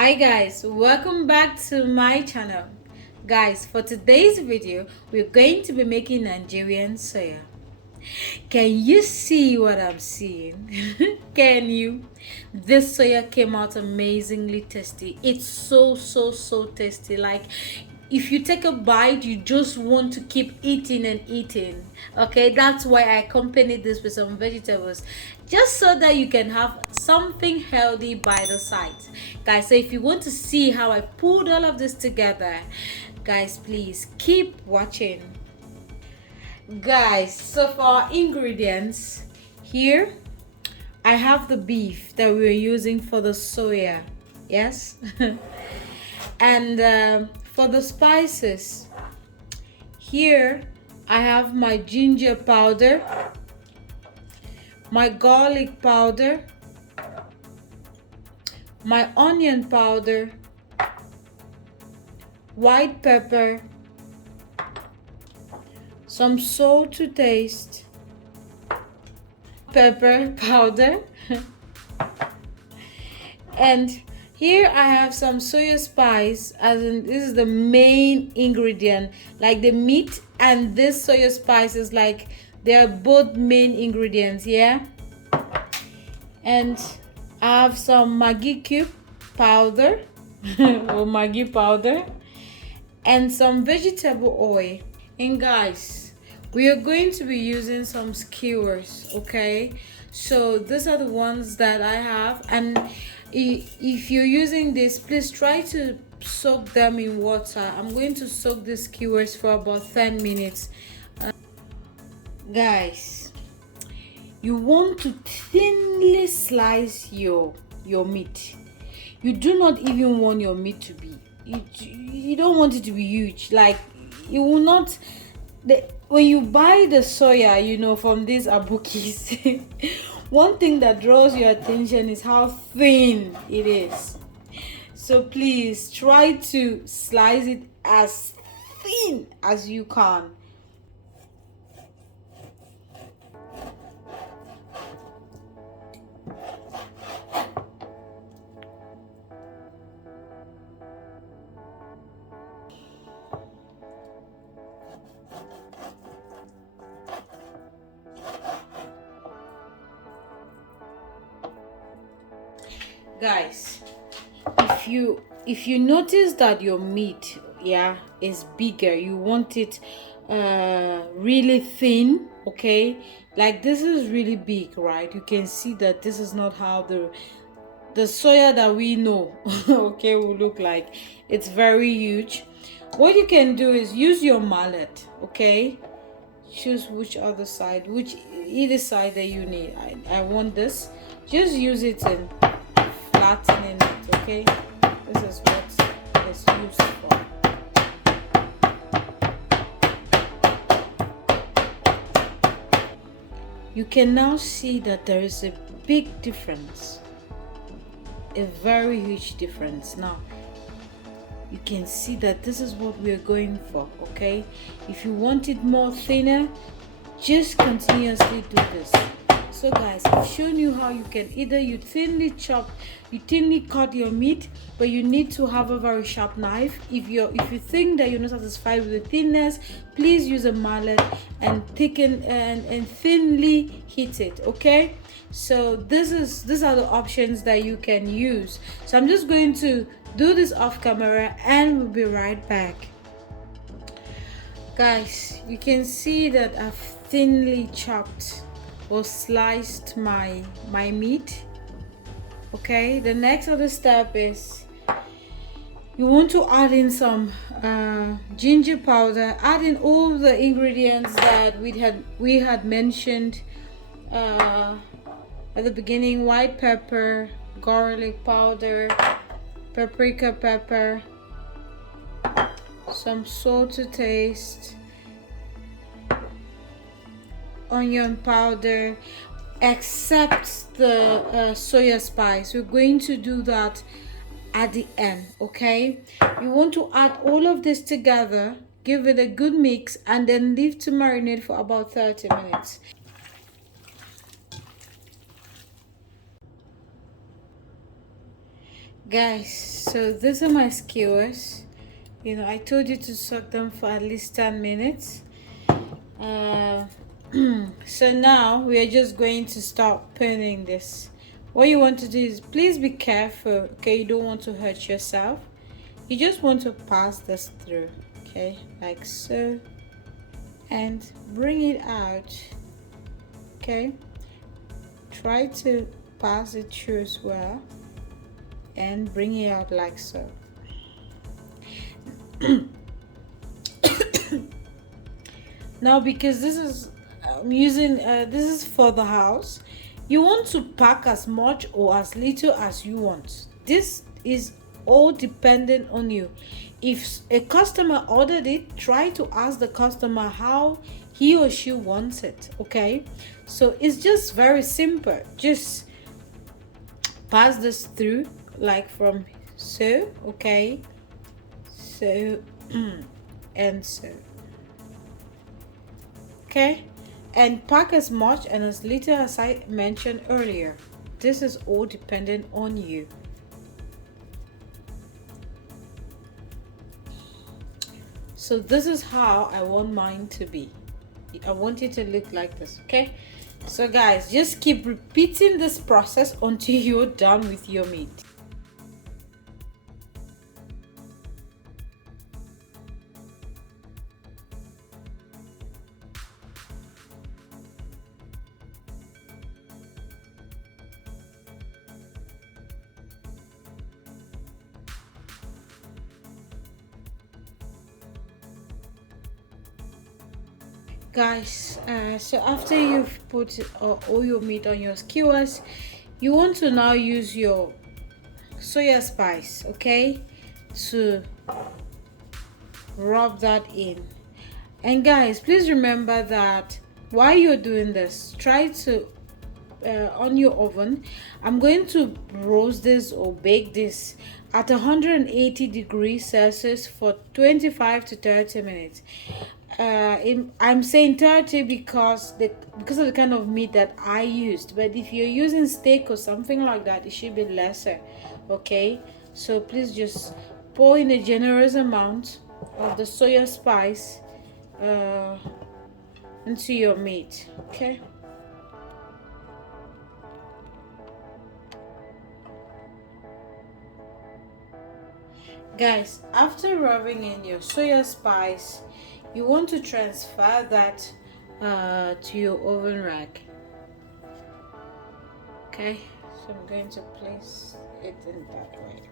Hi guys, welcome back to my channel. Guys, for today's video we're going to be making Nigerian soya. Can you see what I'm seeing? Can you? This soya came out amazingly tasty. It's so tasty. Like, if you take a bite, you just want to keep eating and eating. Okay, that's why I accompanied this with some vegetables, just so that you can have something healthy by the side. Guys, so if you want to see how I pulled all of this together, guys, please keep watching. Guys, so for our ingredients, here I have the beef that we're using for the soya. Yes. And for the spices, here I have my ginger powder, my garlic powder, my onion powder, white pepper, some salt to taste, pepper powder, and here I have some soya spice, as in this is the main ingredient. Like the meat and this soya spice is like they are both main ingredients, yeah. And I have some Maggi cube powder or Maggi powder and some vegetable oil. And guys, we are going to be using some skewers, okay? So these are the ones that I have, and if you're using this, please try to soak them in water. I'm going to soak the skewers for about 10 minutes. Guys, you want to thinly slice your meat. You do not even want your meat to be, you don't want it to be huge. Like, you will not, when you buy the soya, you know, from these abukis, one thing that draws your attention is how thin it is. So please try to slice it as thin as you can. Guys, if you notice that your meat, yeah, is bigger, you want it really thin, okay? Like, this is really big, right? You can see that this is not how the soya that we know okay, will look like. It's very huge. What you can do is use your mallet, okay? Choose which other side, which either side that you need. I want this. Just use it and flattening it, okay? This is what it's used for. You can now see that there is a big difference, a very huge difference. Now you can see that this is what we're going for, okay? If you want it more thinner, just continuously do this. So guys, I've shown you how you can either you thinly cut your meat, but you need to have a very sharp knife. If you think that you're not satisfied with the thinness, please use a mallet and thicken and thinly heat it, okay? So these are the options that you can use. So I'm just going to do this off camera and we'll be right back. Guys, you can see that I've thinly chopped or sliced my meat, okay? The next other step is you want to add in some ginger powder. Add in all the ingredients that we had mentioned at the beginning: white pepper, garlic powder, paprika pepper, some salt to taste, onion powder, except the soya spice. We're going to do that at the end, okay? You want to add all of this together, give it a good mix, and then leave to marinate for about 30 minutes. Guys, so these are my skewers. I told you to soak them for at least 10 minutes. So now we are just going to start pinning this. What you want to do is, please be careful, okay? You don't want to hurt yourself. You just want to pass this through, okay, like so, and bring it out, okay? Try to pass it through as well and bring it out like so. Now, because this is this is for the house, you want to pack as much or as little as you want. This is all dependent on you. If a customer ordered it, try to ask the customer how he or she wants it, okay? So it's just very simple. Just pass this through like from so, okay, so and so, okay, and pack as much and as little as I mentioned earlier. This is all dependent on you. So this is how I want mine to be. I want it to look like this, okay? So guys, just keep repeating this process until you're done with your meat. Guys, so after you've put all your meat on your skewers, you want to now use your soya spice, okay, to rub that in. And guys, please remember that while you're doing this, try to on your oven, I'm going to roast this or bake this at 180 degrees Celsius for 25 to 30 minutes. I'm saying 30 because of the kind of meat that I used, but if you're using steak or something like that, it should be lesser, okay? So please just pour in a generous amount of the soya spice into your meat, okay? Guys, after rubbing in your soya spice, you want to transfer that to your oven rack, okay? So I'm going to place it in that way.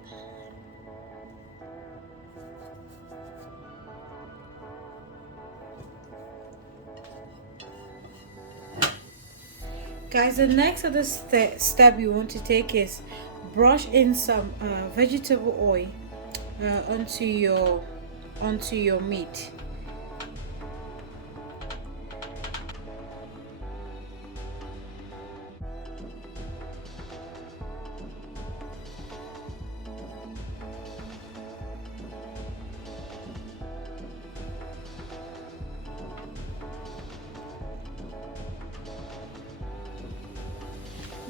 Guys, the next other step you want to take is brush in some vegetable oil onto your meat.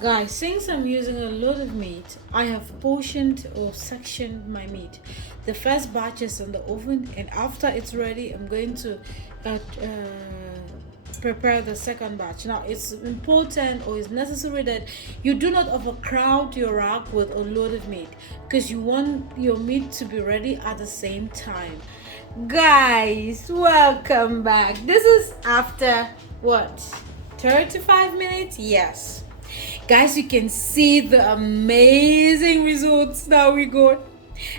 Guys, since I'm using a lot of meat, I have portioned or sectioned my meat. The first batch is in the oven, and after it's ready, I'm going to prepare the second batch. Now, it's important or it's necessary that you do not overcrowd your rack with a lot of meat, because you want your meat to be ready at the same time. Guys, welcome back. This is after what, 35 minutes? Yes. Guys, you can see the amazing results that we got.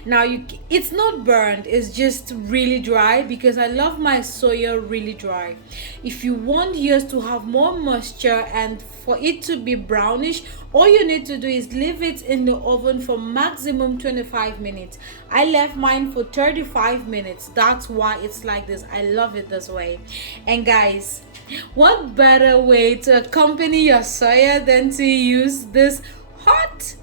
Now it's not burned, it's just really dry, because I love my soya really dry. If you want yours to have more moisture and for it to be brownish, all you need to do is leave it in the oven for maximum 25 minutes. I left mine for 35 minutes. That's why it's like this. I love it this way. And guys, what better way to accompany your soya than to use this hot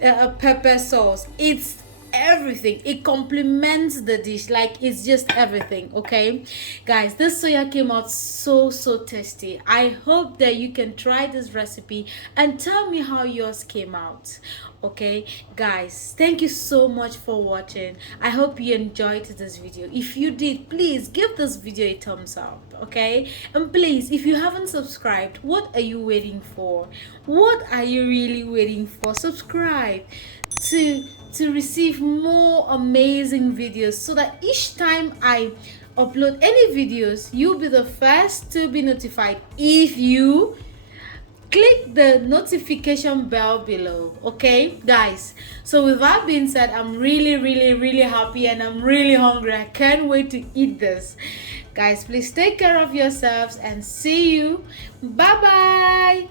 pepper sauce? It's everything. It complements the dish, like it's just everything. Okay guys, this soya came out so tasty. I hope that you can try this recipe and tell me how yours came out. Okay guys, thank you so much for watching. I hope you enjoyed this video. If you did, please give this video a thumbs up. Okay, and please, if you haven't subscribed, what are you waiting for? What are you really waiting for? Subscribe to receive more amazing videos, so that each time I upload any videos, you'll be the first to be notified if you click the notification bell below. Okay guys, so with that being said, I'm really happy and I'm really hungry. I can't wait to eat this. Guys, please take care of yourselves and see you. Bye bye.